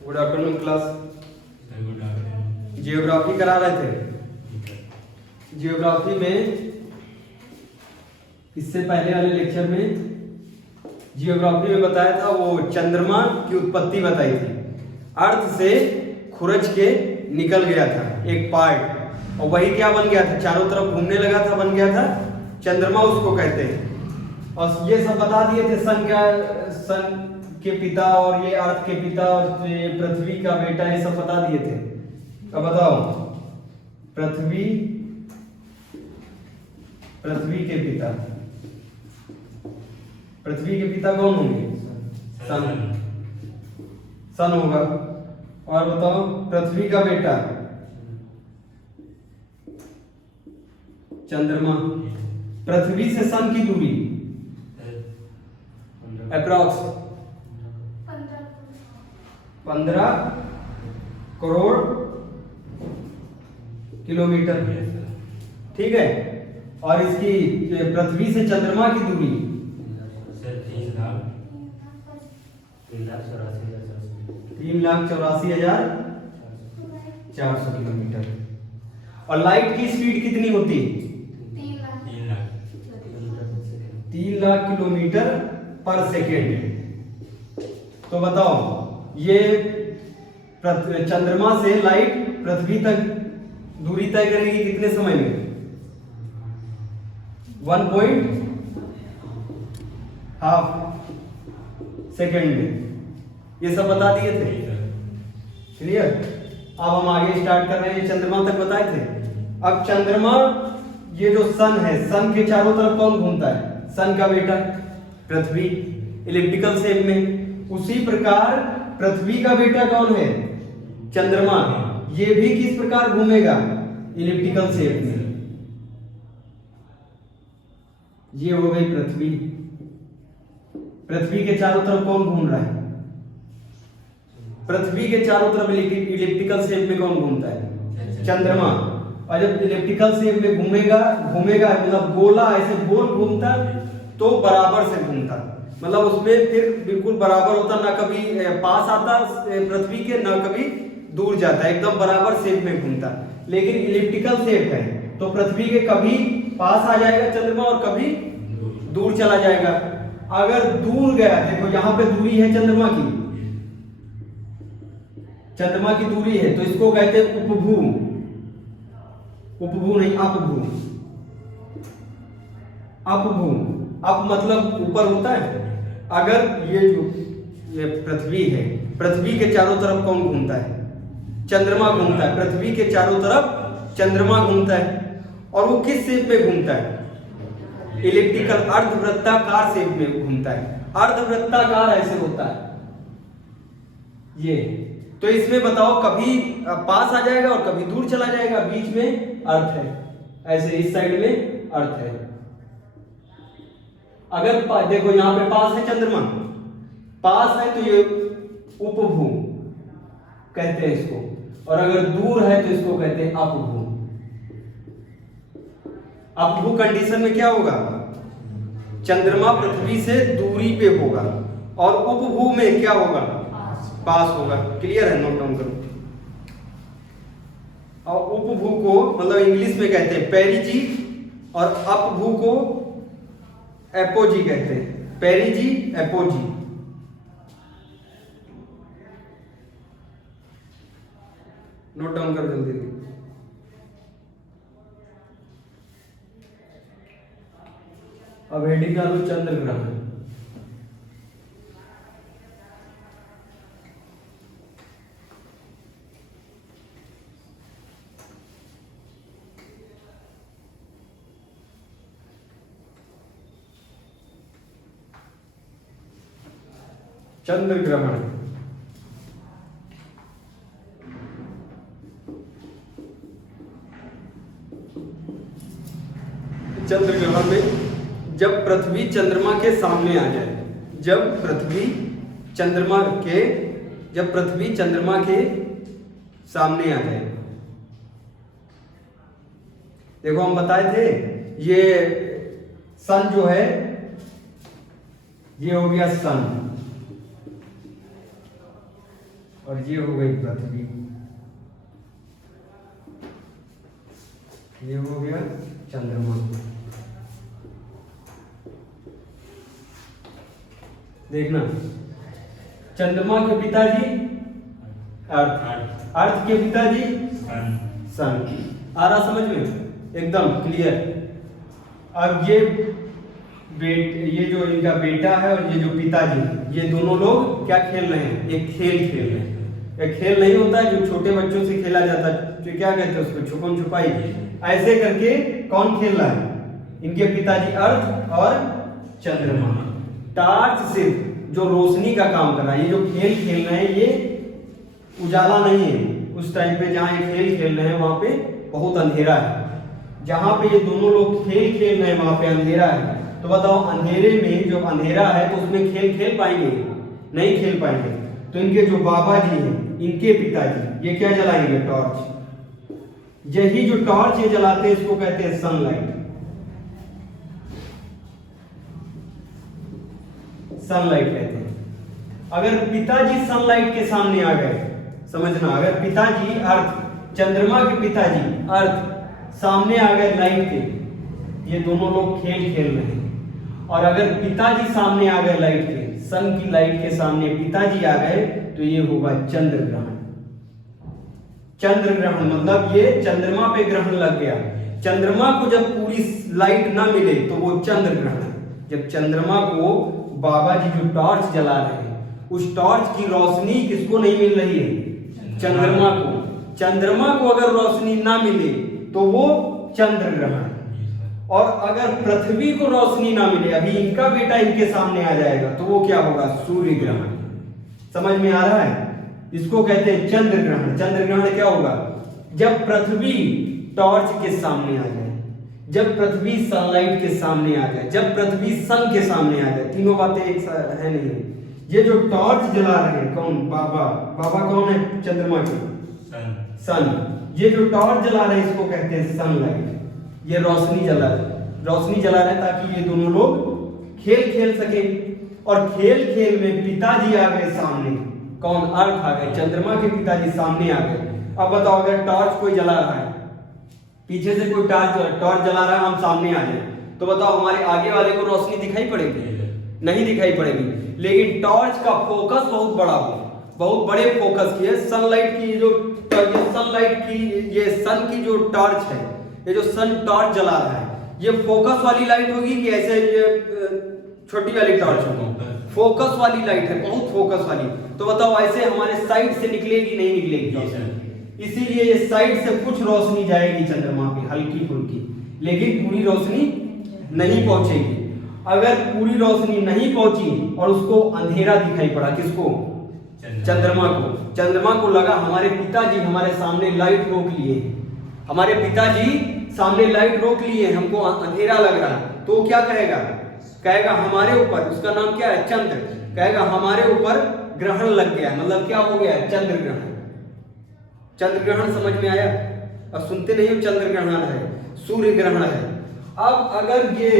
Good afternoon class. Good afternoon. Geography करा रहे थे। जियोग्राफी में इससे पहले वाले लेक्चर में जियोग्राफी में बताया था, वो चंद्रमा की उत्पत्ति बताई थी। अर्थ से खुरच के निकल गया था एक पार्ट, और वही क्या बन गया था, चारों तरफ घूमने लगा था, बन गया था चंद्रमा, उसको कहते हैं। और ये सब बता दिए थे, सन के पिता और ये अर्थ के पिता और ये पृथ्वी का बेटा, ये सब बता दिए थे। अब बताओ, पृथ्वी के पिता, पृथ्वी के पिता कौन होंगे? सन होगा। और बताओ, पृथ्वी का बेटा चंद्रमा। पृथ्वी से सन की दूरी अप्रॉक्स 15 करोड़ किलोमीटर, ठीक है। और इसकी पृथ्वी से चंद्रमा की दूरी 3,84,400 किलोमीटर। और लाइट की स्पीड कितनी होती है? 3 लाख किलोमीटर पर सेकेंड। तो बताओ, ये चंद्रमा से लाइट पृथ्वी तक दूरी तय करेगी कितने समय में? 1.5 सेकेंड में। ये सब बता दिए थे, क्लियर। अब हम आगे स्टार्ट कर रहे हैं। चंद्रमा तक बताए थे। अब चंद्रमा, ये जो सन है, सन के चारों तरफ कौन घूमता है? सन का बेटा पृथ्वी, इलिप्टिकल शेप में। उसी प्रकार पृथ्वी का बेटा कौन है? चंद्रमा। ये भी किस प्रकार घूमेगा? इलिप्टिकल शेप में। ये हो गई पृथ्वी। पृथ्वी के चारों तरफ कौन घूम रहा है? पृथ्वी के चारों तरफ इलिप्टिकल शेप में कौन घूमता है? चंद्रमा। और जब इलिप्टिकल शेप में घूमेगा मतलब गोला ऐसे गोल घूमता, तो बराबर से घूमता, मतलब उसमें फिर बिल्कुल बराबर होता, ना कभी पास आता पृथ्वी के, ना कभी दूर जाता, एकदम बराबर शेप में घूमता। लेकिन इलिप्टिकल शेप है तो पृथ्वी के कभी पास आ जाएगा चंद्रमा और कभी दूर चला जाएगा। अगर दूर गया, देखो यहां पे दूरी है चंद्रमा की दूरी है, तो इसको कहते हैं उपभू। उपभू नहीं, अपभू। अपभू, अप मतलब ऊपर होता है। अगर ये पृथ्वी है, पृथ्वी के चारों तरफ कौन घूमता है? चंद्रमा घूमता है। पृथ्वी के चारों तरफ चंद्रमा घूमता है। और वो किस शेप में घूमता है? इलिप्टिकल, अर्धवृत्ताकार शेप में घूमता है। अर्धवृत्ताकार ऐसे होता है ये। तो इसमें बताओ, कभी पास आ जाएगा और कभी दूर चला जाएगा, बीच में अर्थ है, ऐसे इस साइड में अर्थ है। अगर देखो यहां पे पास है चंद्रमा, पास है तो ये उपभू कहते हैं इसको, और अगर दूर है तो इसको कहते हैं अपभू। अपभू कंडीशन में क्या होगा? चंद्रमा पृथ्वी से दूरी पे होगा, और उपभू में क्या होगा? पास होगा। क्लियर है? नोट डाउन करो। और उपभू को मतलब इंग्लिश में कहते हैं पेरिजी, और अपभू को एपोजी कहते हैं। पेरिजी, एपोजी। नोट डाउन करो जल्दी जल्दी। अब हेडिंग डालो, चंद्र ग्रहण। चंद्र ग्रहण। चंद्र ग्रहण में जब पृथ्वी चंद्रमा के सामने आ जाए, जब पृथ्वी चंद्रमा के सामने आ जाए। देखो हम बताए थे, ये सन जो है, ये हो गया सन, और ये हो गई पृथ्वी, ये हो गया चंद्रमा। देखना, चंद्रमा के पिताजी अर्थ, अर्थ के पिताजी सन। आ रहा समझ में? एकदम क्लियर। अब ये जो इनका बेटा है और ये जो पिताजी, ये दोनों लोग क्या खेल रहे हैं? एक खेल खेल रहे हैं। एक खेल नहीं होता है जो छोटे बच्चों से खेला जाता है, तो क्या कहते हैं उसको? छुपम छुपाई। ऐसे करके कौन खेल रहा है? इनके पिताजी अर्थ और चंद्रमा। टार्च से जो रोशनी का काम कर रहा है, ये जो खेल खेल रहे हैं, ये उजाला नहीं है। उस टाइम पे जहाँ ये खेल खेल रहे हैं वहां पे बहुत अंधेरा है। जहां पे ये दोनों लोग खेल खेल रहे हैं वहां पे अंधेरा है। तो बताओ, अंधेरे में जो अंधेरा है तो उसमें खेल पाएंगे? नहीं खेल पाएंगे। तो इनके जो बाबा जी हैं, इनके पिताजी, ये क्या जलाएंगे? टॉर्च। यही जो टॉर्च ये जलाते हैं इसको कहते हैं सनलाइट। सनलाइट कहते हैं। अगर पिताजी सनलाइट के सामने आ गए, समझना, अगर पिताजी अर्थ, चंद्रमा के पिताजी अर्थ सामने आ गए लाइट के, ये दोनों लोग खेल खेल रहे हैं। और अगर पिताजी सामने आ गए लाइट के, सन की लाइट के सामने पिताजी आ गए, तो ये होगा चंद्र ग्रहण। चंद्र ग्रहण मतलब ये चंद्रमा पे ग्रहण लग गया। चंद्रमा को जब पूरी लाइट ना मिले तो वो चंद्र ग्रहण है। जब चंद्रमा को बाबा जी जो टॉर्च जला रहे हैं, उस टॉर्च की रोशनी किसको नहीं मिल रही है? चंद्रमा को। चंद्रमा को अगर रोशनी ना मिले तो वो चंद्र ग्रहण है। और अगर पृथ्वी को रोशनी ना मिले, अभी इनका बेटा इनके सामने आ जाएगा, तो वो क्या होगा? सूर्य ग्रहण। समझ में आ रहा है? इसको कहते हैं चंद्र ग्रहण। चंद्र ग्रहण क्या होगा? जब पृथ्वी टॉर्च के सामने आ जाए, जब पृथ्वी सनलाइट के सामने आ जाए, जब पृथ्वी सन के सामने आ जाए। तीनों बातें एक साथ है नहीं। ये जो टॉर्च जला रहे हैं कौन? बाबा। बाबा कौन है? चंद्रमा के सन। ये जो टॉर्च जला रहे हैं इसको कहते हैं सनलाइट। ये रोशनी जला रहे हैं ताकि ये दोनों लोग खेल खेल सके। और खेल खेल में पिताजी आ गए सामने। कौन? अर्थ आ गए, चंद्रमा के पिताजी सामने आ गए। अब बताओ, अगर टॉर्च कोई जला रहा है, पीछे से कोई टॉर्च जला रहा है, हम सामने आ जाए, तो बताओ हमारे आगे वाले को रोशनी दिखाई पड़ेगी? नहीं दिखाई पड़ेगी। लेकिन टॉर्च का फोकस बहुत बड़ा हो, बहुत बड़े फोकस की है। सनलाइट की जो सनलाइट की, ये सन की जो टॉर्च है, ये जो सन टॉर्च जला रहा है, ये फोकस वाली लाइट होगी कि ऐसे ये छोटी वाली टॉर्च होगी? फोकस वाली लाइट है, बहुत फोकस वाली। तो बताओ ऐसे हमारे साइड से निकलेगी? नहीं निकलेगी। इसीलिए ये साइड से कुछ रोशनी जाएगी चंद्रमा पे, हल्की फुल्की, लेकिन पूरी रोशनी नहीं पहुंचेगी। अगर पूरी रोशनी नहीं पहुंची और उसको अंधेरा दिखाई पड़ा, किसको? चंद्रमा को। चंद्रमा को लगा हमारे पिताजी हमारे सामने लाइट रोक लिए, हमारे पिताजी सामने लाइट रोक लिए, हमको अंधेरा लग रहा है, तो क्या कहेगा? कहेगा हमारे ऊपर, उसका नाम क्या है? चंद्र। कहेगा हमारे ऊपर ग्रहण लग गया। मतलब क्या हो गया? चंद्र ग्रहण। चंद्र ग्रहण समझ में आया? अब सुनते नहीं हो? चंद्र ग्रहण है, सूर्य ग्रहण है। अब अगर ये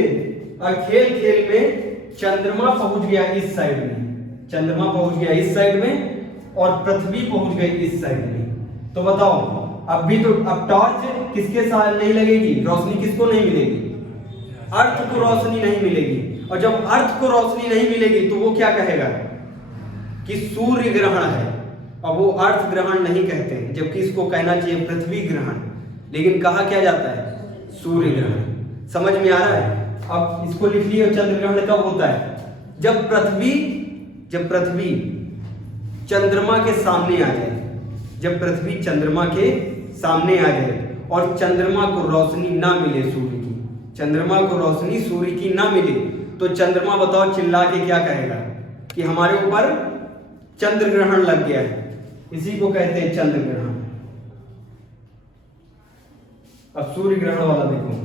खेल खेल में चंद्रमा पहुंच गया इस साइड में, चंद्रमा पहुंच गया इस साइड में और पृथ्वी पहुंच गई इस साइड में, तो बताओ अब भी तो अब टॉर्च किसके साथ नहीं लगेगी? रोशनी किसको नहीं मिलेगी? अर्थ को रोशनी नहीं मिलेगी। और जब अर्थ को रोशनी नहीं मिलेगी तो वो क्या कहेगा? कि सूर्य ग्रहण है। अब वो अर्थ ग्रहण नहीं कहते, जबकि इसको कहना चाहिए पृथ्वी ग्रहण, लेकिन कहा क्या जाता है? सूर्य ग्रहण। समझ में आ रहा है? अब इसको लिख लिए। चंद्र ग्रहण कब होता है? जब पृथ्वी चंद्रमा के सामने आ जाए, जब पृथ्वी चंद्रमा के सामने आ जाए और चंद्रमा को रोशनी ना मिले सूर्य की, चंद्रमा को रोशनी सूर्य की ना मिले, तो चंद्रमा बताओ चिल्ला के क्या कहेगा? कि हमारे ऊपर चंद्र ग्रहण लग गया है। इसी को कहते हैं चंद्र ग्रहण। अब सूर्य ग्रहण वाला देखो।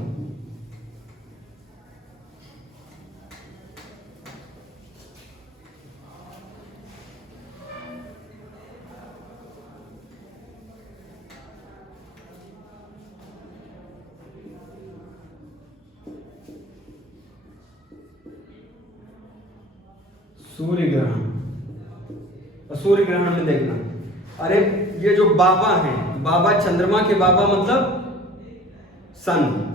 सूर्य ग्रहण, सूर्य ग्रहण में देखना अरे ये जो बाबा हैं, बाबा चंद्रमा के बाबा मतलब सन।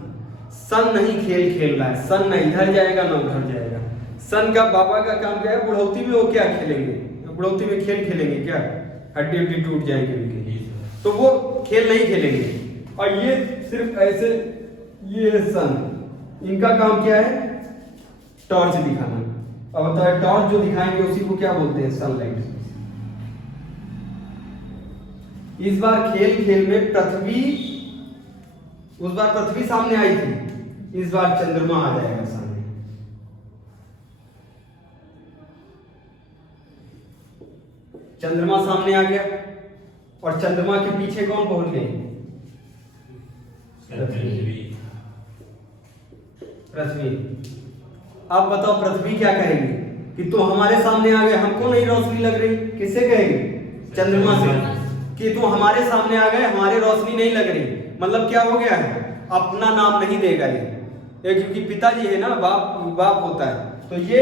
सन नहीं खेल खेल रहा है, सन न इधर जाएगा न उधर जाएगा। सन का बाबा का काम क्या है? बुढ़ौती में वो क्या खेलेंगे? बुढ़ौती में खेल खेलेंगे क्या? हड्डी हड्डी टूट जाएंगे उनकी, तो वो खेल नहीं खेलेंगे। और ये सिर्फ ऐसे, ये सन, इनका काम क्या है? टॉर्च दिखाना। अब बताओ टॉर्च जो दिखाएंगे उसी को क्या बोलते हैं? सनलाइट। इस बार खेल खेल में पृथ्वी, उस बार पृथ्वी सामने आई थी, इस बार चंद्रमा आ जाएगा सामने। चंद्रमा सामने आ गया और चंद्रमा के पीछे कौन पहुंच गई? पृथ्वी। अब बताओ पृथ्वी क्या कहेगी कि तुम हमारे सामने आ गए, हमको नहीं रोशनी लग रही। किससे कहेगी? चंद्रमा से, कि तुम हमारे सामने आ गए, हमारे रोशनी नहीं लग रही। मतलब क्या हो गया है? अपना नाम नहीं देगा ये, क्योंकि पिताजी है ना, बाप होता है, तो ये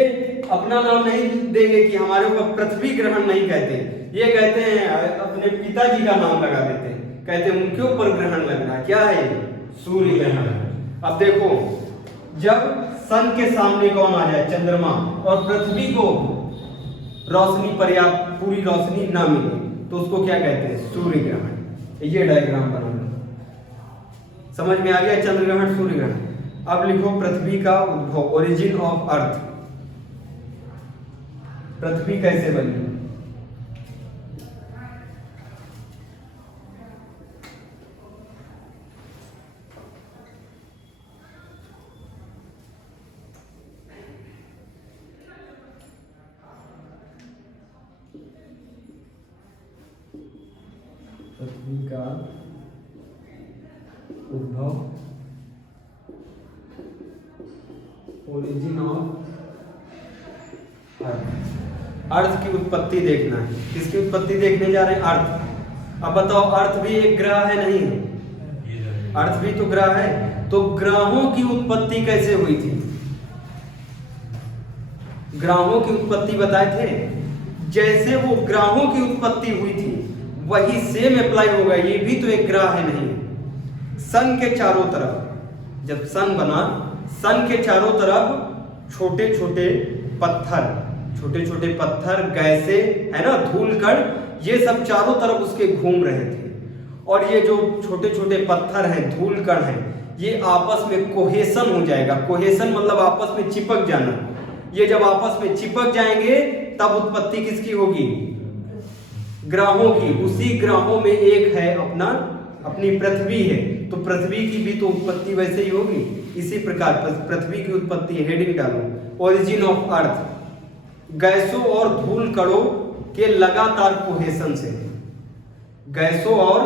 अपना नाम नहीं देंगे कि हमारे ऊपर पृथ्वी ग्रहण नहीं कहते, ये कहते हैं अपने पिताजी का नाम लगा देते हैं, कहते हैं उनके ऊपर ग्रहण लगना है। क्या है? सूर्य ग्रहण। अब देखो, जब सन के सामने कौन आ जाए? चंद्रमा, और पृथ्वी को रोशनी पर्याप्त पूरी रोशनी ना मिले, तो उसको क्या कहते हैं? सूर्य ग्रहण। ये डायग्राम बना, समझ में आ गया? चंद्र ग्रहण, सूर्य ग्रहण। अब लिखो पृथ्वी का उद्भव, ओरिजिन ऑफ अर्थ। पृथ्वी कैसे बनी? पृथ्वी का उद्भव, ओरिजिन ऑफ अर्थ। अर्थ की उत्पत्ति देखना है। किसकी उत्पत्ति देखने जा रहे हैं? अर्थ। अब बताओ, अर्थ भी एक ग्रह है नहीं है? अर्थ भी तो ग्रह है, तो ग्रहों की उत्पत्ति कैसे हुई थी? ग्रहों की उत्पत्ति बताए थे, जैसे वो ग्रहों की उत्पत्ति हुई थी वही सेम अप्लाई होगा। ये भी तो एक ग्रह है नहीं? सन के चारों तरफ, जब सन बना, सन के चारों तरफ छोटे छोटे पत्थर, गैसे है ना, धूल कण, ये सब चारों तरफ उसके घूम रहे थे। और ये जो छोटे छोटे पत्थर हैं, धूल कण हैं, ये आपस में कोहेशन हो जाएगा। कोहेशन मतलब आपस में चिपक जाना। ये जब आपस में चिपक जाएंगे तब उत्पत्ति किसकी होगी? ग्रहों की। उसी ग्रहों में एक है अपनी पृथ्वी है, तो पृथ्वी की भी तो उत्पत्ति वैसे ही होगी। इसी प्रकार पृथ्वी की उत्पत्ति, हेडिंग डालो, ओरिजिन ऑफ अर्थ, गैसों और धूल कणों के लगातार कोहेशन से। गैसों और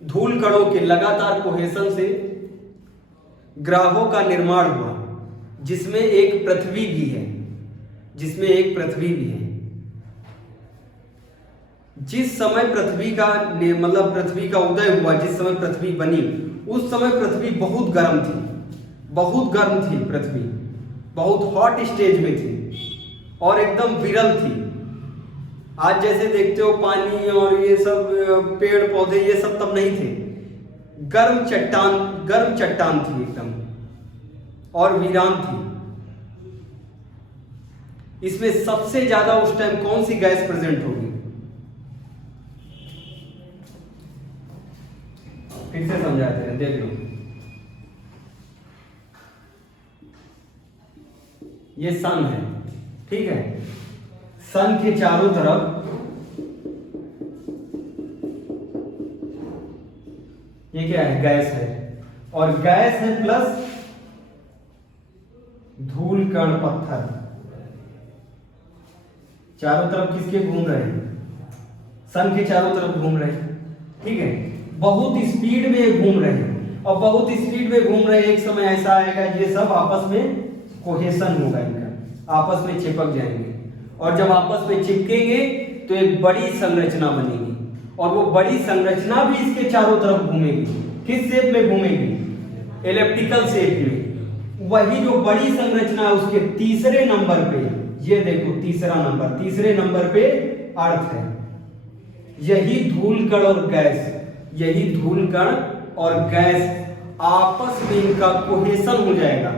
धूल कणों के लगातार कोहेशन से ग्रहों का निर्माण हुआ, जिसमें एक पृथ्वी भी है। जिस समय पृथ्वी का उदय हुआ, जिस समय पृथ्वी बनी, उस समय पृथ्वी बहुत गर्म थी। पृथ्वी बहुत हॉट स्टेज में थी और एकदम विरल थी। आज जैसे देखते हो पानी और ये सब पेड़ पौधे ये सब तब नहीं थे। गर्म चट्टान थी एकदम, और वीरान थी। इसमें सबसे ज्यादा उस टाइम कौन सी गैस प्रेजेंट होगी? फिर से समझाते हैं, देख लो। ये सन है, ठीक है। सन के चारों तरफ ये क्या है? गैस है, और गैस है प्लस धूल कण पत्थर। चारों तरफ किसके घूम रहे हैं? सन के चारों तरफ घूम रहे हैं, ठीक है। बहुत स्पीड में घूम रहे हैं, और बहुत स्पीड में घूम रहे हैं। एक समय ऐसा आएगा ये सब आपस में कोहेशन होगा, इनका आपस में चिपक जाएंगे, और जब आपस में चिपकेंगे तो एक बड़ी संरचना बनेगी, और वो बड़ी संरचना भी इसके चारों तरफ घूमेगी। किस शेप में घूमेगी? एलिप्टिकल शेप में। वही जो बड़ी संरचना है उसके तीसरे नंबर पे, ये देखो तीसरे नंबर पे अर्थ है। यही धूल कण और गैस, यही धूल कण और गैस आपस में इनका कोहेशन हो जाएगा।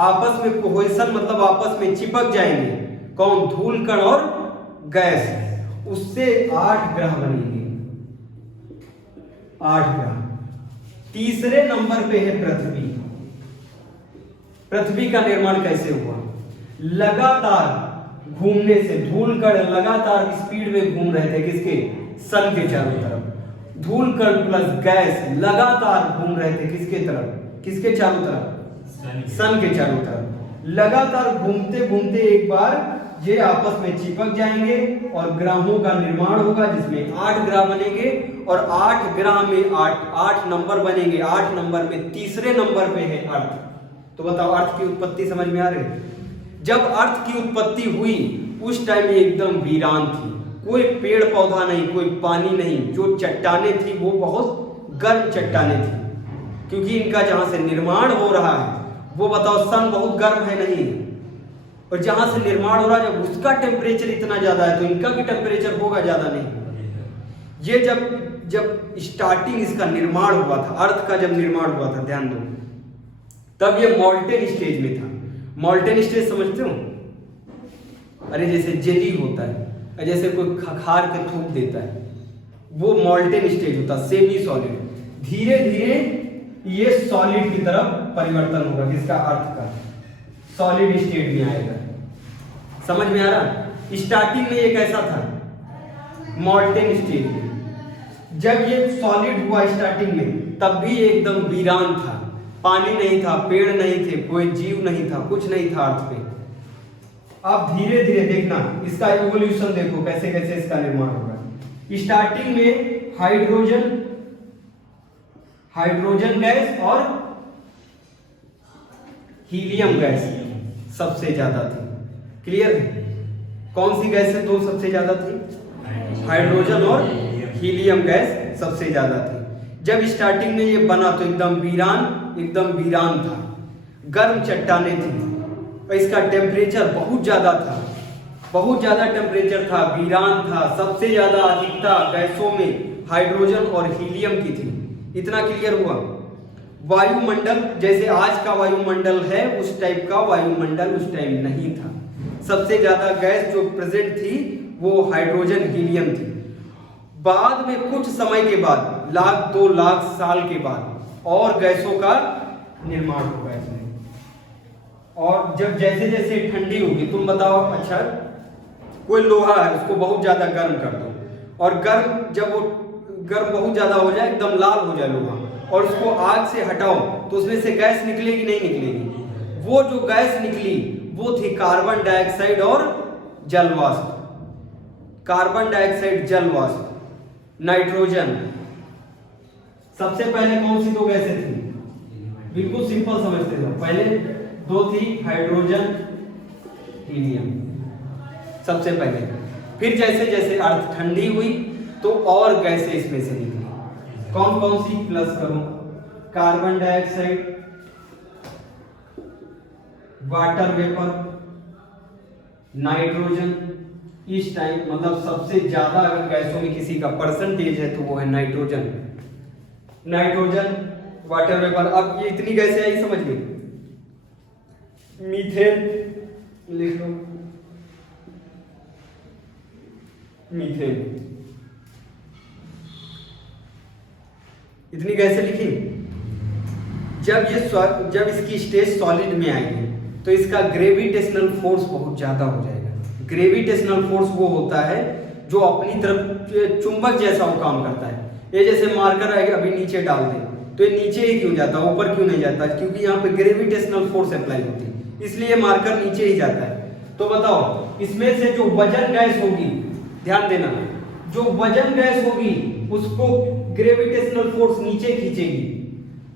आपस में कोहेशन मतलब आपस में चिपक जाएंगे। कौन? धूल कण और गैस। उससे 8 ग्रह बनेंगे, 8 ग्रह। तीसरे नंबर पे है पृथ्वी। पृथ्वी का निर्माण कैसे हुआ? लगातार घूमने से धूल कण लगातार स्पीड में घूम रहे थे, किसके? सन के चारों तरफ। धूल कण प्लस गैस लगातार घूम रहे थे, किसके तरफ? किसके चारों तरफ? सन के चारों तरफ। लगातार घूमते घूमते एक बार ये आपस में चिपक जाएंगे और ग्रहों का निर्माण होगा, जिसमें 8 ग्रह बनेंगे और 8 ग्रह में 8 नंबर बनेंगे। 8 नंबर में तीसरे नंबर पे है अर्थ। तो बताओ, अर्थ की उत्पत्ति समझ में आ रही है? जब अर्थ की उत्पत्ति हुई उस टाइम ये एकदम वीरान थी, कोई पेड़ पौधा नहीं, कोई पानी नहीं। जो चट्टानें थी वो बहुत गर्म चट्टानें थी, क्योंकि इनका जहां से निर्माण हो रहा है वो बताओ सन बहुत गर्म है नहीं, और जहां से निर्माण हो रहा है जब उसका टेम्परेचर इतना ज्यादा है तो इनका भी टेम्परेचर होगा ज्यादा नहीं। ये जब स्टार्टिंग इसका निर्माण हुआ था, अर्थ का जब निर्माण हुआ था, ध्यान दो, तब ये मॉल्टेन स्टेज में था। मॉल्टेन स्टेज समझते हो? अरे जैसे जेली होता है, जैसे कोई खखार के थूक देता है, वो मॉल्टेन स्टेज होता है, सेमी सॉलिड। धीरे धीरे ये सॉलिड की तरफ परिवर्तन होगा, किसका? अर्थ का। सॉलिड स्टेट में आएगा। समझ में आ रहा? स्टार्टिंग में ये कैसा था? मॉल्टेन स्टेज में। जब ये सॉलिड हुआ स्टार्टिंग में, तब भी एकदम वीरान था, पानी नहीं था, पेड़ नहीं थे, कोई जीव नहीं था, कुछ नहीं था अर्थ पे। अब धीरे धीरे देखना इसका इवोल्यूशन, देखो कैसे कैसे इसका निर्माण होगा। स्टार्टिंग में हाइड्रोजन गैस और हीलियम गैस सबसे ज्यादा थी। क्लियर है? कौन सी गैस है? दो सबसे ज्यादा थी, हाइड्रोजन और हीलियम गैस सबसे ज्यादा थी। जब स्टार्टिंग में ये बना तो एकदम वीरान था, गर्म चट्टानें थी और इसका टेम्परेचर बहुत ज्यादा था, बहुत ज्यादा टेम्परेचर था, वीरान था। सबसे ज्यादा अधिकता गैसों में हाइड्रोजन और हीलियम की थी। इतना क्लियर हुआ? वायुमंडल जैसे आज का वायुमंडल है उस टाइप का वायुमंडल उस टाइम नहीं था। सबसे ज्यादा गैस जो प्रेजेंट थी वो हाइड्रोजन हीलियम थी। बाद में कुछ समय के बाद, 1-2 लाख साल के बाद और गैसों का निर्माण होगा इसमें। और जब जैसे जैसे ठंडी होगी, तुम बताओ, अच्छा कोई लोहा है उसको बहुत ज्यादा गर्म कर दो और जब वो गर्म बहुत ज्यादा हो जाए, एकदम लाल हो जाए लोहा, और उसको आग से हटाओ तो उसमें से गैस निकलेगी नहीं निकलेगी? वो जो गैस निकली वो थी कार्बन डाइऑक्साइड और जलवाष्प। कार्बन डाइऑक्साइड, जलवाष्प, नाइट्रोजन। सबसे पहले कौन सी दो गैसें थी? बिल्कुल सिंपल समझते हो। पहले दो थी, हाइड्रोजन, हीलियम, सबसे पहले। फिर जैसे जैसे अर्थ ठंडी हुई तो और गैसें इसमें से निकली। कौन कौन सी? प्लस करो, carbon dioxide, water vapour, nitrogen. इस टाइम मतलब सबसे ज्यादा अगर गैसों में किसी का परसेंटेज है तो वो है नाइट्रोजन। Nitrogen, water vapour. अब ये इतनी गैसें आई समझ में? मीथेन लिख लो, मीथेन। इतनी गैसें लिखी। जब इसकी स्टेज सॉलिड में आएगी तो इसका ग्रेविटेशनल फोर्स बहुत ज्यादा हो जाएगा। ग्रेविटेशनल फोर्स वो होता है जो अपनी तरफ चुंबक जैसा वो काम करता है। ये जैसे मार्कर है, अभी नीचे डाल दें तो ये नीचे ही क्यों जाता है, ऊपर क्यों नहीं जाता? क्योंकि यहाँ पे ग्रेविटेशनल फोर्स अप्लाई होती है, इसलिए मार्कर नीचे ही जाता है। तो बताओ, इसमें से जो वजन गैस होगी, ध्यान देना, जो वजन गैस होगी उसको ग्रेविटेशनल फोर्स नीचे खींचेगी।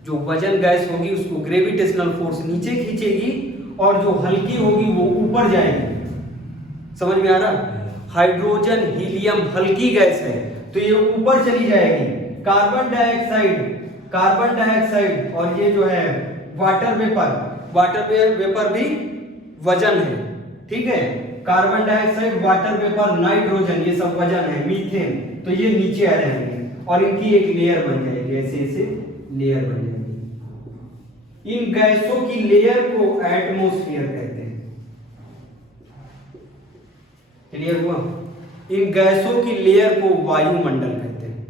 जो वजन गैस होगी उसको ग्रेविटेशनल फोर्स नीचे खींचेगी और जो हल्की होगी वो ऊपर जाएगी। समझ में आ रहा? हाइड्रोजन, हीलियम हल्की गैस है तो ये ऊपर चली जाएगी। कार्बन डाइऑक्साइड और ये जो है वाटर वेपर भी वजन है, ठीक है। Carbon dioxide, water vapour, nitrogen, ये सब वजन है, मीथेन, तो ये नीचे आ जाएंगे और इनकी एक लेयर बन जाएगी, ऐसे ऐसे लेयर बन जाएगी। इन गैसों की लेयर को एटमॉस्फेयर कहते हैं। क्लियर हुआ? इन गैसों की लेयर को वायुमंडल कहते हैं।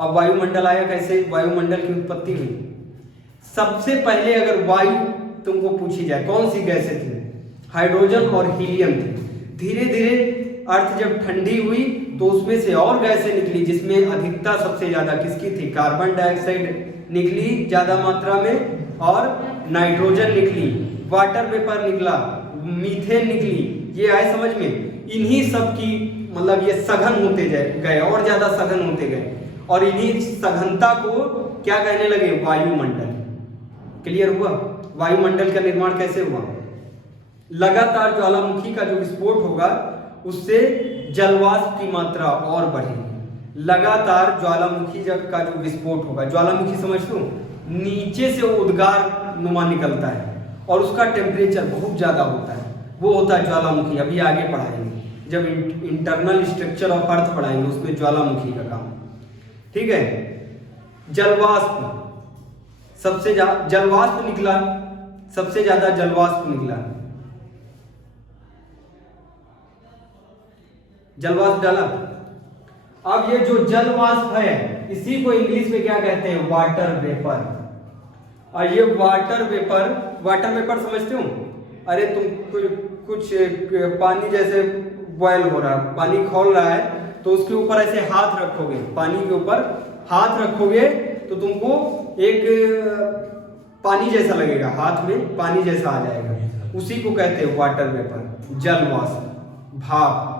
अब वायुमंडल आया कैसे? वायुमंडल की उत्पत्ति हुई सबसे पहले, अगर वायु तुमको पूछी जाए कौन सी गैसें थी, हाइड्रोजन और हीलियम थी। धीरे धीरे अर्थ जब ठंडी हुई तो उसमें से और गैसें निकली, जिसमें अधिकता सबसे ज्यादा किसकी थी? कार्बन डाइऑक्साइड निकली ज्यादा मात्रा में, और नाइट्रोजन निकली, वाटर वेपर निकला, मीथेन निकली। ये आए समझ में? इन्हीं सब की मतलब ये सघन होते गए और ज्यादा सघन होते गए, और इन्हीं सघनता को क्या कहने लगे? वायुमंडल। क्लियर हुआ? वायुमंडल का निर्माण कैसे हुआ? लगातार ज्वालामुखी का जो विस्फोट होगा उससे जलवाष्प की मात्रा और बढ़ेगी। लगातार ज्वालामुखी जब का जो विस्फोट होगा, ज्वालामुखी समझ लो, नीचे से उद्गार नुमा निकलता है और उसका टेम्परेचर बहुत ज्यादा होता है, वो होता है ज्वालामुखी। अभी आगे पढ़ाएंगे जब इंटरनल स्ट्रक्चर ऑफ अर्थ पढ़ाएंगे, उसमें ज्वालामुखी का काम। ठीक है? जलवाष्प सबसे जलवाष्प निकला, सबसे ज्यादा जलवाष्प निकला। जलवाष्प डाला। अब ये जो जलवाष्प है इसी को इंग्लिश में क्या कहते हैं? Water vapour. और ये वाटर वेपर समझते हो? अरे तुम कुछ पानी जैसे बॉयल हो रहा है, पानी खौल रहा है, तो उसके ऊपर ऐसे हाथ रखोगे, पानी के ऊपर हाथ रखोगे तो तुमको एक पानी जैसा लगेगा, हाथ में पानी जैसा आ जाएगा, उसी को कहते हैं वाटर वेपर, जलवाष्प, भाप।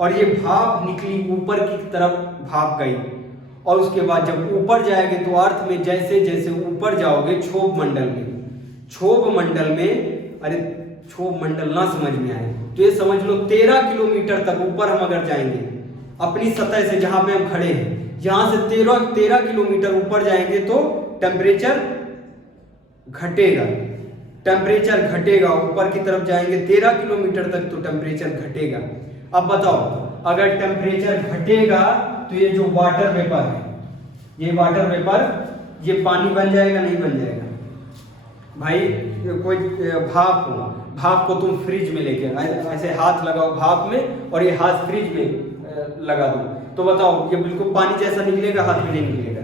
और ये भाप निकली ऊपर की तरफ, भाप गई, और उसके बाद जब ऊपर जाएंगे तो अर्थ में जैसे जैसे ऊपर जाओगे क्षोभ मंडल में, अरे क्षोभ मंडल ना समझ में आए तो ये समझ लो 13 किलोमीटर तक ऊपर हम अगर जाएंगे अपनी सतह से, जहां पे हम खड़े हैं, यहां से 13 किलोमीटर ऊपर जाएंगे तो टेम्परेचर घटेगा। ऊपर की तरफ जाएंगे 13 किलोमीटर तक तो टेम्परेचर घटेगा। अब बताओ, अगर टेम्परेचर घटेगा तो ये जो वाटर वेपर है, ये वाटर वेपर, ये पानी बन जाएगा नहीं बन जाएगा? भाई कोई भाप को तुम फ्रिज में लेके ऐसे हाथ लगाओ भाप में, और ये हाथ फ्रिज में लगा दो, तो बताओ ये बिल्कुल पानी जैसा निकलेगा? हाथ में नहीं निकलेगा।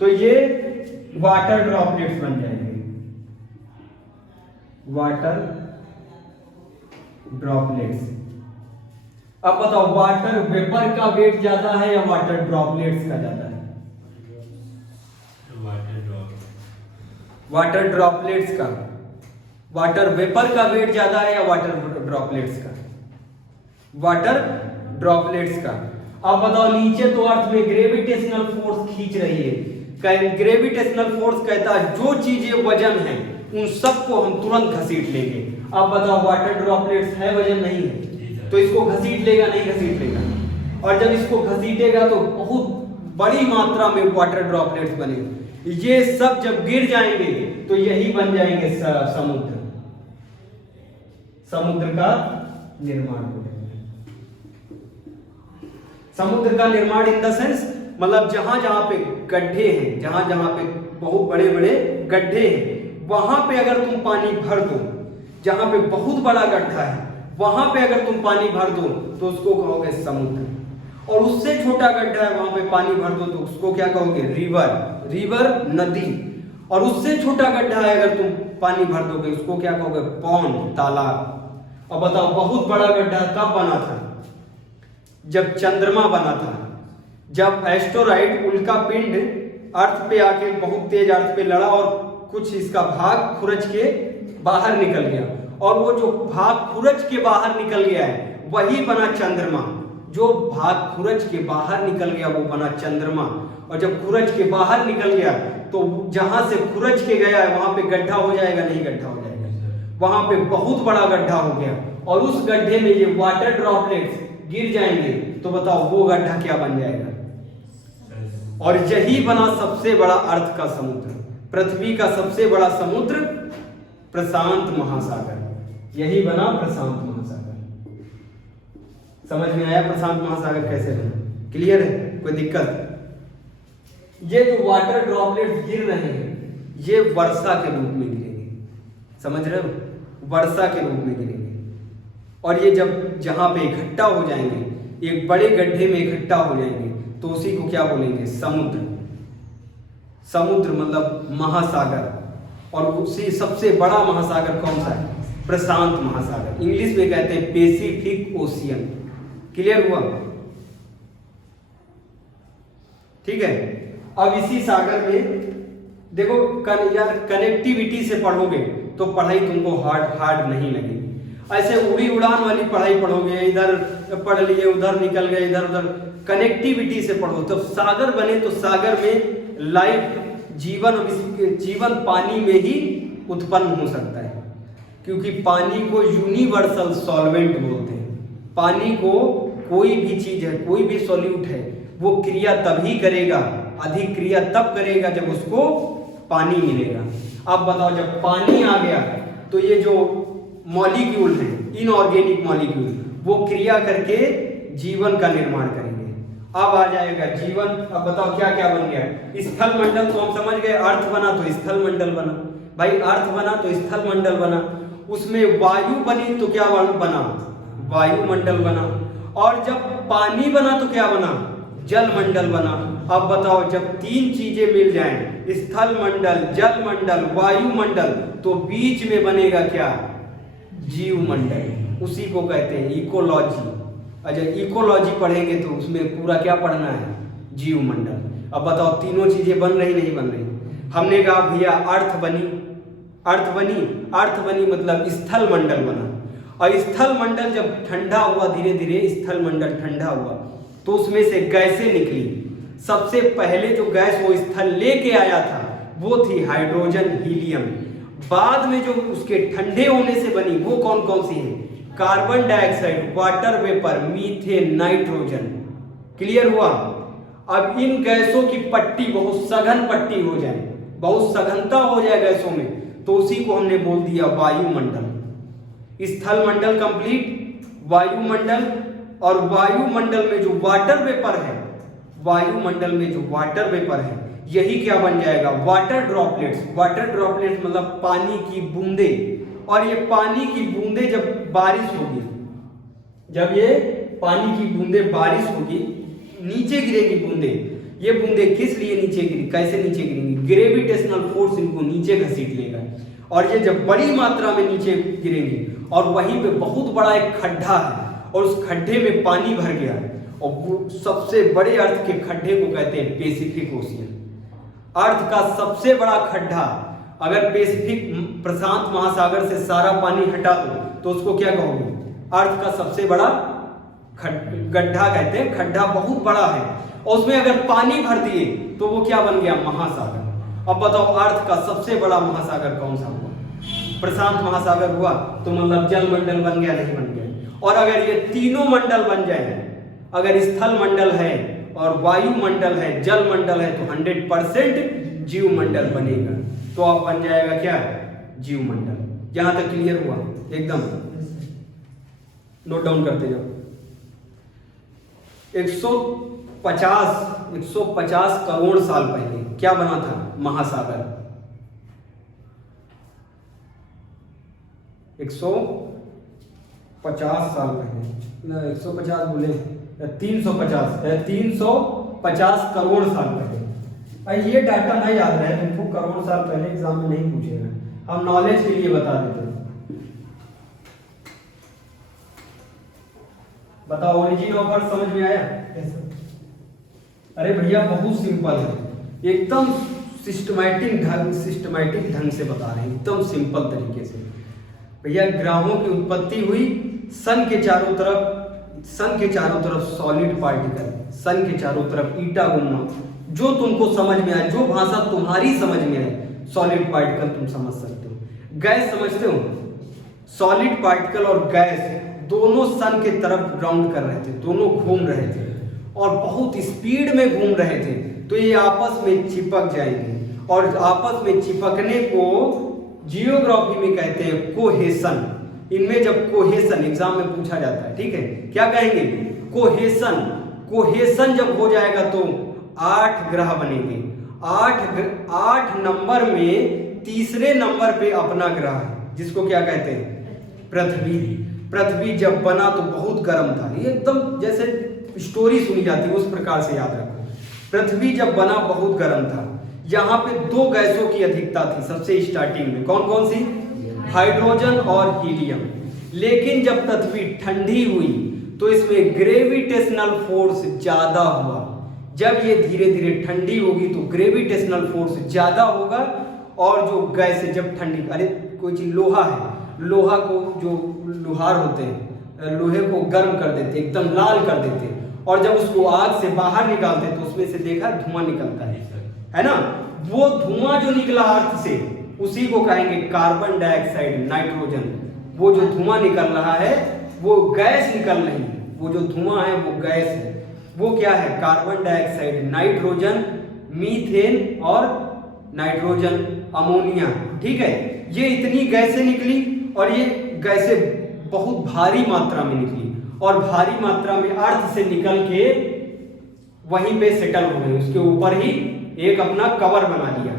तो ये वाटर ड्रॉपलेट्स बन जाएंगे, वाटर ड्रॉपलेट्स। अब बताओ, वाटर वेपर का वेट ज्यादा है या वाटर ड्रॉपलेट्स का ज्यादा है? वाटर ड्रॉपलेट्स का। वाटर वेपर का वेट ज्यादा है या वाटर ड्रॉपलेट्स का? वाटर ड्रॉपलेट्स का। अब बताओ, नीचे तो अर्थ में ग्रेविटेशनल फोर्स खींच रही है। ग्रेविटेशनल फोर्स कहता है जो चीजें वजन है उन सबको हम तुरंत घसीट लेंगे। अब बताओ, वाटर ड्रॉपलेट्स है वजन नहीं है, तो इसको घसीट लेगा नहीं घसीट लेगा? और जब इसको घसीटेगा तो बहुत बड़ी मात्रा में वाटर ड्रॉपलेट्स बनेंगे। ये सब जब गिर जाएंगे तो यही बन जाएंगे समुद्र का निर्माण हो जाएगा। समुद्र का निर्माण इन द सेंस, मतलब जहां जहां पे गड्ढे हैं, जहां जहां पे बहुत बड़े बड़े गड्ढे हैं, वहां पे अगर तुम पानी भर दो, जहां पे बहुत बड़ा गड्ढा है वहां पे अगर तुम पानी भर दो तो उसको कहोगे समुद्र। और उससे छोटा गड्ढा है वहां पे पानी भर दो तो उसको क्या कहोगे? रिवर नदी। और उससे छोटा गड्ढा है अगर तुम पानी भर दोगे उसको क्या कहोगे? पॉन्ड, तालाब। अब बताओ, बहुत बड़ा गड्ढा कब बना था? जब चंद्रमा बना था, जब एस्टेरॉइड, उल्का पिंड अर्थ पे आके बहुत तेज अर्थ पे लड़ा और कुछ इसका भाग खुरच के बाहर निकल गया, और वो जो भाग खुरच के बाहर निकल गया है वही बना चंद्रमा। जो भाग खुरच के बाहर निकल गया वो बना चंद्रमा। और जब खुरच के बाहर निकल गया तो जहां से खुरच के गया है वहां पे गड्ढा हो जाएगा नहीं गड्ढा हो जाएगा? वहां पे बहुत बड़ा गड्ढा हो गया, और उस गड्ढे में ये वाटर ड्रॉपलेट्स गिर जाएंगे तो बताओ वो गड्ढा क्या बन जाएगा? और यही बना सबसे बड़ा अर्थ का समुद्र, पृथ्वी का सबसे बड़ा समुद्र प्रशांत महासागर। यही बना प्रशांत महासागर। समझ में आया प्रशांत महासागर कैसे बना? क्लियर है? कोई दिक्कत? ये जो वाटर ड्रॉपलेट्स गिर रहे हैं ये वर्षा के रूप में गिरेंगे, समझ रहे हो? वर्षा के रूप में गिरेंगे और ये जब जहां पे इकट्ठा हो जाएंगे एक बड़े गड्ढे में इकट्ठा हो जाएंगे तो उसी को क्या बोलेंगे? समुद्र। समुद्र मतलब महासागर। और उसी सबसे बड़ा महासागर कौन सा है? प्रशांत महासागर। इंग्लिश में कहते हैं पैसिफिक ओशियन। क्लियर हुआ? ठीक है। अब इसी सागर में देखो यार कनेक्टिविटी से पढ़ोगे तो पढ़ाई तुमको हार्ड नहीं लगेगी। ऐसे उड़ी उड़ान वाली पढ़ाई पढ़ोगे, इधर पढ़ लिए उधर निकल गए, इधर उधर, कनेक्टिविटी से पढ़ो। तो सागर बने तो सागर में लाइफ जीवन पानी में ही उत्पन्न हो सकता है, क्योंकि पानी को यूनिवर्सल सॉल्वेंट बोलते हैं। पानी को कोई भी चीज है, कोई भी सॉल्यूट है, वो क्रिया तभी करेगा, अधिक क्रिया तब करेगा जब उसको पानी मिलेगा। अब बताओ जब पानी आ गया तो ये जो मॉलिक्यूल है, इनऑर्गेनिक मॉलिक्यूल, वो क्रिया करके जीवन का निर्माण करेंगे। अब आ जाएगा जीवन। अब बताओ क्या क्या बन गया? स्थल मंडल तो हम समझ गए, अर्थ बना तो स्थल मंडल बना। भाई अर्थ बना तो स्थल मंडल बना, उसमें वायु बनी तो क्या बना? वायुमंडल बना। और जब पानी बना तो क्या बना? जल मंडल बना। अब बताओ जब तीन चीजें मिल जाएं, स्थल मंडल, जल मंडल, वायुमंडल, तो बीच में बनेगा क्या? जीव मंडल। उसी को कहते हैं इकोलॉजी। अच्छा इकोलॉजी पढ़ेंगे तो उसमें पूरा क्या पढ़ना है? जीव मंडल। अब बताओ तीनों चीजें बन रही नहीं बन रही? हमने कहा भैया अर्थ बनी, अर्थ बनी मतलब स्थल मंडल बना। और स्थल मंडल जब ठंडा हुआ, धीरे धीरे स्थल मंडल ठंडा हुआ तो उसमें से गैसें निकली। सबसे पहले जो गैस वो स्थल लेके आया था वो थी हाइड्रोजन, हीलियम। बाद में जो उसके ठंडे होने से बनी वो कौन कौन सी है? Carbon dioxide, water vapour, methane, nitrogen. Clear हुआ? अब इन गैसों की पट्टी बहुत सघन पट्टी हो जाए, बहुत सघनता हो जाए गैसों में, तो उसी को हमने बोल दिया वायुमंडल। स्थल मंडल कंप्लीट, वायुमंडल। और वायुमंडल में जो वाटर वेपर है, वायुमंडल में जो वाटर वेपर है यही क्या बन जाएगा? Water droplets. वाटर ड्रॉपलेट्स मतलब पानी की बूंदे। और ये पानी की बूंदे जब बारिश होगी, जब ये पानी की बूंदे बारिश होगी, नीचे गिरेगी बूंदे। ये बूंदे किस लिए नीचे गिरी, कैसे नीचे गिरेंगी? ग्रेविटेशनल फोर्स इनको नीचे घसीट लेगा और ये जब बड़ी मात्रा में नीचे गिरेंगी और वहीं पे बहुत बड़ा एक खड्डा है और उस खड्डे में पानी भर गया और वो सबसे बड़े अर्थ के खड्डे को कहते हैं पैसिफिक ओशियन। अर्थ का सबसे बड़ा खड्डा, अगर पैसिफिक प्रशांत महासागर से सारा पानी हटा दो तो उसको क्या कहोगे? अर्थ का सबसे बड़ा गड्ढा कहते हैं। खड्डा बहुत बड़ा है और उसमें अगर पानी भर दिए तो वो क्या बन गया? महासागर। अब बताओ अर्थ का सबसे बड़ा महासागर कौन सा हुआ? प्रशांत महासागर हुआ। तो मतलब जल मंडल बन गया नहीं बन गया? और अगर ये तीनों मंडल बन जाए, अगर स्थल मंडल है और वायुमंडल है, जल मंडल है, तो 100% जीव मंडल बनेगा। तो अब बन जाएगा क्या? जीव मंडल। यहां तक क्लियर हुआ? एकदम नोट डाउन करते जाओ। 150 करोड़ साल पहले क्या बना था? महासागर। 150 साल पहले, 150 बोले 350 करोड़ साल पहले। ये डाटा नहीं याद रहे तुमको, करोड़ साल पहले एग्जाम में नहीं पूछेगा, हम नॉलेज के लिए बता देते हैं। बताओ ओरिजिन ऑफ अर्थ समझ में आया? अरे भैया बहुत सिंपल है, एकदम सिस्टमैटिक ढंग से बता रहे हैं, एकदम सिंपल तरीके से। भैया ग्रहों की उत्पत्ति हुई सन के चारों तरफ सॉलिड पार्टिकल, सन के चारों तरफ ईटा गुम्मा, जो तुमको समझ में आए, जो भाषा तुम्हारी समझ में आए, सॉलिड पार्टिकल तुम समझ सकते हो। गैस समझते हो? सॉलिड पार्टिकल और गैस दोनों सन के तरफ ग्राउंड कर रहे थे, दोनों घूम रहे थे और बहुत स्पीड में घूम रहे थे, तो ये आपस में चिपक जाएंगे और आपस में चिपकने को जियोग्राफी में कहते हैं कोहेशन। इनमें जब कोहेशन एग्जाम में पूछा जाता है, ठीक है, क्या कहेंगे, कोहेशन, कोहेशन जब हो जाएगा तो 8 ग्रह बनेंगे। 8 नंबर में तीसरे नंबर पे अपना ग्रह है, जिसको क्या कहते हैं, पृथ्वी। पृथ्वी जब बना तो बहुत गर्म था, ये एकदम जैसे स्टोरी सुनी जाती है उस प्रकार से याद रखो। पृथ्वी जब बना बहुत गर्म था, यहाँ पे 2 गैसों की अधिकता थी सबसे स्टार्टिंग में, कौन कौन सी, हाइड्रोजन और हीलियम। लेकिन जब पृथ्वी ठंडी हुई तो इसमें ग्रेविटेशनल फोर्स ज्यादा हुआ। जब ये धीरे धीरे ठंडी होगी तो ग्रेविटेशनल फोर्स ज्यादा होगा, और जो गैस जब ठंडी, अरे कोई चीज, लोहा है, लोहा को जो लोहार होते हैं, लोहे को गर्म कर देते, एकदम लाल कर देते, और जब उसको आग से बाहर निकालते तो उसमें से देखा धुआं निकलता है ना। वो धुआं जो निकला अर्थ से, उसी को कहेंगे कार्बन डाइऑक्साइड, नाइट्रोजन। वो जो धुआं निकल रहा है वो गैस निकल रही है, वो जो धुआं है वो गैस है। वो क्या है, कार्बन डाइऑक्साइड, नाइट्रोजन, मीथेन और नाइट्रोजन अमोनिया, ठीक है। ये इतनी गैसें निकली और ये गैसें बहुत भारी मात्रा में निकली, और भारी मात्रा में अर्थ से निकल के वहीं पे सेटल हो गई, उसके ऊपर ही एक अपना कवर बना लिया।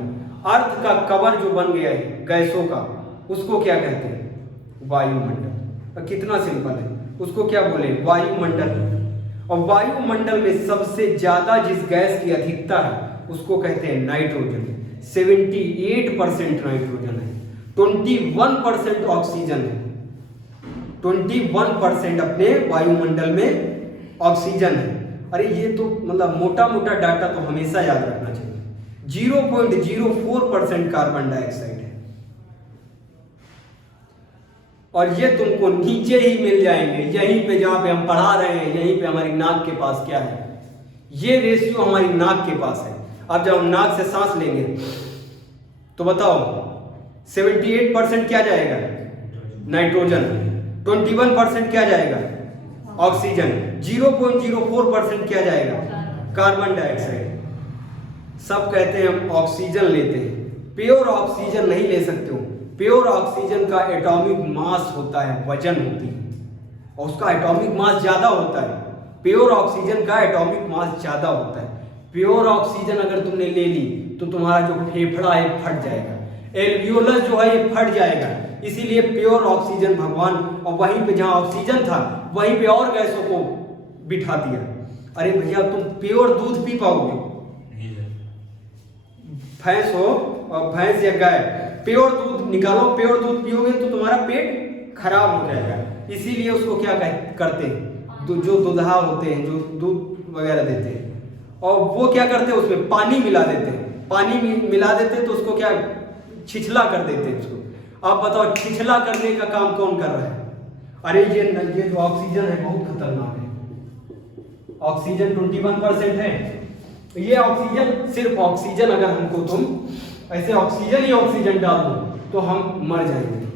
अर्थ का कवर जो बन गया है गैसों का, उसको क्या कहते हैं, वायुमंडल। कितना सिंपल है, उसको क्या बोले, वायुमंडल। और वायुमंडल में सबसे ज्यादा जिस गैस की अधिकता है उसको कहते हैं नाइट्रोजन। 78% नाइट्रोजन है, 21% ऑक्सीजन है, 21% अपने वायुमंडल में ऑक्सीजन है। अरे ये तो मतलब मोटा मोटा डाटा तो हमेशा याद रखना चाहिए। 0.04% कार्बन डाइऑक्साइड है, और ये तुमको नीचे ही मिल जाएंगे, यहीं पे जहां पे हम पढ़ा रहे हैं, यहीं पे हमारी नाक के पास क्या है, ये रेशियो हमारी नाक के पास है। अब जब हम नाक से सांस लेंगे तो बताओ 78% क्या जाएगा, नाइट्रोजन, 21% क्या जाएगा, ऑक्सीजन, 0.04% क्या जाएगा, कार्बन डाइऑक्साइड। सब कहते हैं हम ऑक्सीजन लेते हैं, प्योर ऑक्सीजन नहीं ले सकते हो। प्योर ऑक्सीजन का एटॉमिक मास होता है, वजन होती है, और उसका एटॉमिक मास ज्यादा होता है। प्योर ऑक्सीजन का एटॉमिक मास ज्यादा होता है। प्योर ऑक्सीजन अगर तुमने ले ली तो तुम्हारा जो फेफड़ा है फट जाएगा, एल्वियोलस जो है ये फट जाएगा। इसीलिए प्योर ऑक्सीजन भगवान, और वहीं पे जहां ऑक्सीजन था वहीं पे और गैसों को बिठा दिया। अरे भैया तुम प्योर दूध पी पाओगे, भैंस हो और भैंस या गाय, प्योर दूध निकालो, प्योर दूध पियोगे तो तुम्हारा पेट खराब हो जाएगा। इसीलिए उसको क्या करते हैं, जो दुल्हा होते हैं, जो दूध वगैरह देते हैं, और वो क्या करते हैं, उसमें पानी मिला देते हैं। पानी मिला देते हैं तो उसको क्या, छिछला कर देते हैं उसको। आप बताओ छिछला करने का काम कौन कर रहा है? अरे ये जो ऑक्सीजन है बहुत खतरनाक है। ऑक्सीजन 21% है। ये ऑक्सीजन, सिर्फ ऑक्सीजन अगर हमको तुम ऐसे ऑक्सीजन ही ऑक्सीजन डाल दो तो हम मर जाएंगे।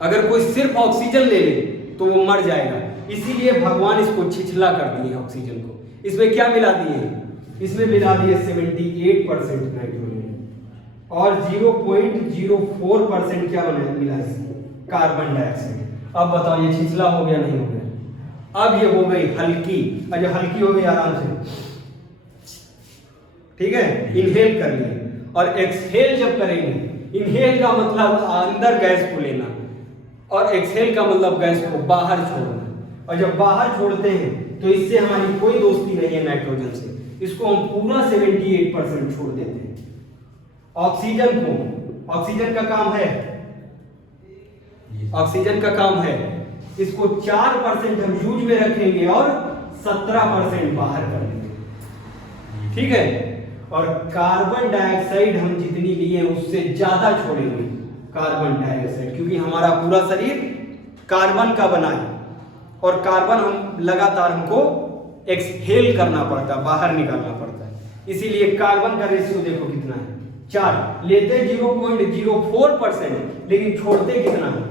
अगर कोई सिर्फ ऑक्सीजन ले ले तो वो मर जाएगा। इसीलिए भगवान इसको छिछला कर दिए ऑक्सीजन को। इसमें क्या मिला दिए, इसमें मिला दिए 78% नाइट्रोजन और 0.04% क्या मिला है, कार्बन डाइऑक्साइड। अब बताओ ये छिछला हो गया नहीं हो गया? अब ये हो गई हल्की, अरे हल्की हो गई आराम से, ठीक है, इनहेल कर लिए। और एक्सहेल जब करेंगे, इनहेल का मतलब अंदर गैस को लेना और एक्सहेल का मतलब गैस को बाहर छोड़ना। और जब बाहर छोड़ते हैं तो इससे हमारी कोई दोस्ती नहीं है नाइट्रोजन से, इसको हम पूरा 78% छोड़ देते हैं। ऑक्सीजन को, ऑक्सीजन का काम है, ऑक्सीजन का काम है इसको 4% हम यूज में रखेंगे और 17% बाहर कर देंगे, ठीक है। और कार्बन डाइऑक्साइड हम जितनी लिए उससे ज्यादा छोड़ेंगे कार्बन डाइऑक्साइड, क्योंकि हमारा पूरा शरीर कार्बन का बना है और कार्बन हम लगातार हमको एक्सहेल करना पड़ता है, बाहर निकालना पड़ता है। इसीलिए कार्बन का रेशियो देखो कितना है, 4। लेते 0.04% लेकिन छोड़ते कितना है,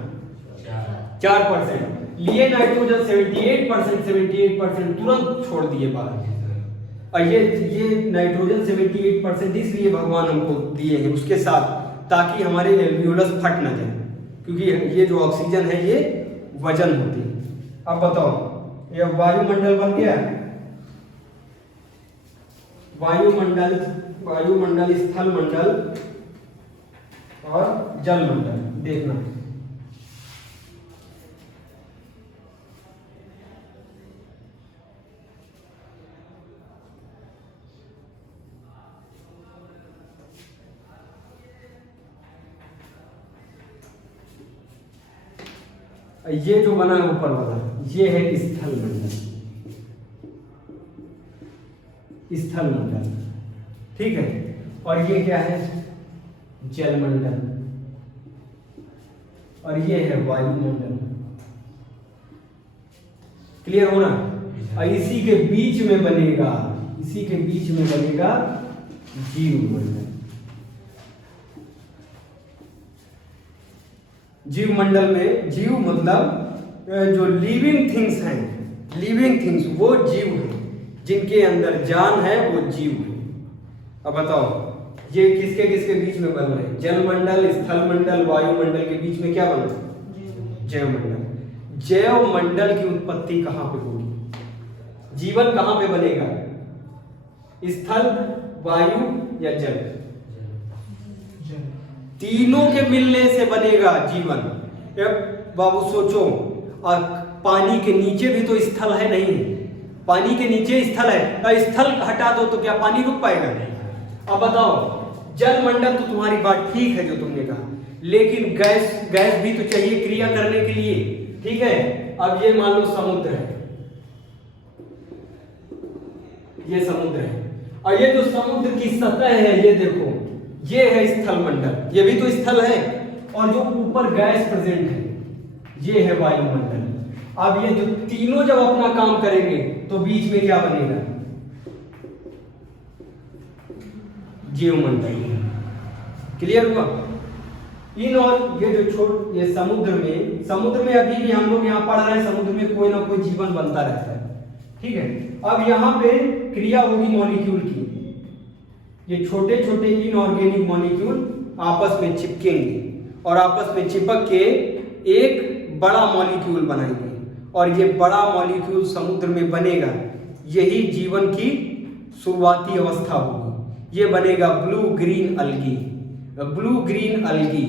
4%। लिए नाइट्रोजन 78% तुरंत छोड़ दिए बाहर। और ये नाइट्रोजन 78% इसलिए भगवान हमको दिए हैं उसके साथ, ताकि हमारे एल्वियोलस फट ना जाए। क्योंकि ये जो ऑक्सीजन है ये वजन होती है। अब बताओ, ये वायुमंडल बन गया, वायुमंडल, वायुमंडल, स्थल मंडल और जल मंडल। देखना ये जो बना है ऊपर वाला, ये है स्थल मंडल, स्थल मंडल, ठीक है। और ये क्या है, जल मंडल, और ये है वायुमंडल। क्लियर हो रहा? और इसी के बीच में बनेगा, इसी के बीच में बनेगा जीव मंडल। जीव मंडल में, जीव मतलब जो लिविंग थिंग्स हैं, लिविंग थिंग्स वो जीव है, जिनके अंदर जान है वो जीव है। अब बताओ ये किसके किसके बीच में बन रहे हैं? जल मंडल, स्थल मंडल, वायुमंडल के बीच में क्या बन रहा है? जैव मंडल। जैव मंडल की उत्पत्ति कहां पे होगी? जीवन कहां पे बनेगा? स्थल, वायु या जल? तीनों के मिलने से बनेगा जीवन। बाबू सोचो, और पानी के नीचे भी तो स्थल है नहीं? पानी के नीचे स्थल है, स्थल हटा दो तो क्या पानी रुक पाएगा? अब बताओ, जल मंडल तो तुम्हारी बात ठीक है जो तुमने कहा, लेकिन गैस भी तो चाहिए क्रिया करने के लिए, ठीक है। अब ये मान लो समुद्र है, ये समुद्र है, और ये जो समुद्र की सतह है ये देखो, ये है स्थल मंडल, ये भी तो स्थल है, और जो ऊपर गैस प्रेजेंट है ये है वायुमंडल। अब ये जो तीनों जब अपना काम करेंगे तो बीच में क्या बनेगा? जीवमंडल। क्लियर हुआ? इन और ये जो ये समुद्र में अभी भी हम लोग यहाँ पढ़ रहे हैं, समुद्र में कोई ना कोई जीवन बनता रहता है, ठीक है। अब यहाँ पे क्रिया होगी मॉलिक्यूल की, ये छोटे छोटे इनऑर्गेनिक मॉलिक्यूल आपस में चिपकेंगे और आपस में चिपक के एक बड़ा मॉलिक्यूल बनाएंगे, और ये बड़ा मॉलिक्यूल समुद्र में बनेगा। यही जीवन की शुरुआती अवस्था होगी। ये बनेगा ब्लू ग्रीन अलगी, ब्लू ग्रीन अलगी,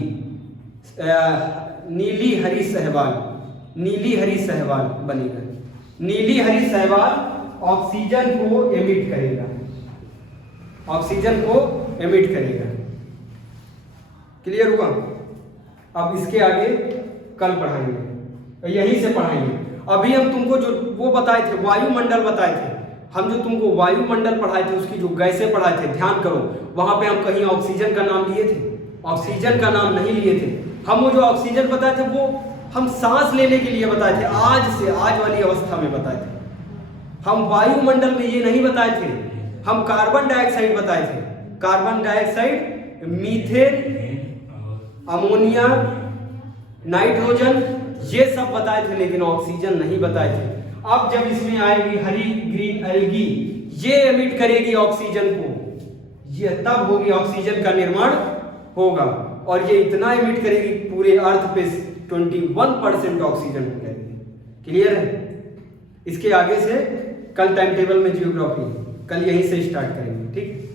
नीली हरी शैवाल, नीली हरी शैवाल बनेगा। नीली हरी शैवाल ऑक्सीजन को एमिट करेगा, ऑक्सीजन को एमिट करेगा। क्लियर हुआ? अब इसके आगे कल पढ़ाएंगे, यहीं से पढ़ाएंगे। अभी हम तुमको जो वो बताए थे, वायुमंडल बताए थे, हम जो तुमको वायुमंडल पढ़ाए थे उसकी जो गैसें पढ़ाए थे, ध्यान करो, वहां पे हम कहीं ऑक्सीजन का नाम लिए थे? ऑक्सीजन का नाम नहीं लिए थे। हम वो जो ऑक्सीजन बताए थे वो हम सांस लेने के लिए बताए थे, आज से आज वाली अवस्था में बताए थे। हम वायुमंडल में ये नहीं बताए थे, हम कार्बन डाइऑक्साइड बताए थे। Carbon dioxide, methane, ammonia, nitrogen, ये सब बताए थे, लेकिन ऑक्सीजन नहीं बताए थे। अब जब इसमें आएगी हरी ग्रीन एल्गी, ये एमिट करेगी ऑक्सीजन को, ये तब होगी ऑक्सीजन का निर्माण होगा, और ये इतना एमिट करेगी पूरे अर्थ पे 21% ऑक्सीजन हो जाएगी। क्लियर है? इसके आगे से कल टाइम टेबल में जियोग्राफी, कल यहीं से स्टार्ट करेंगे, ठीक।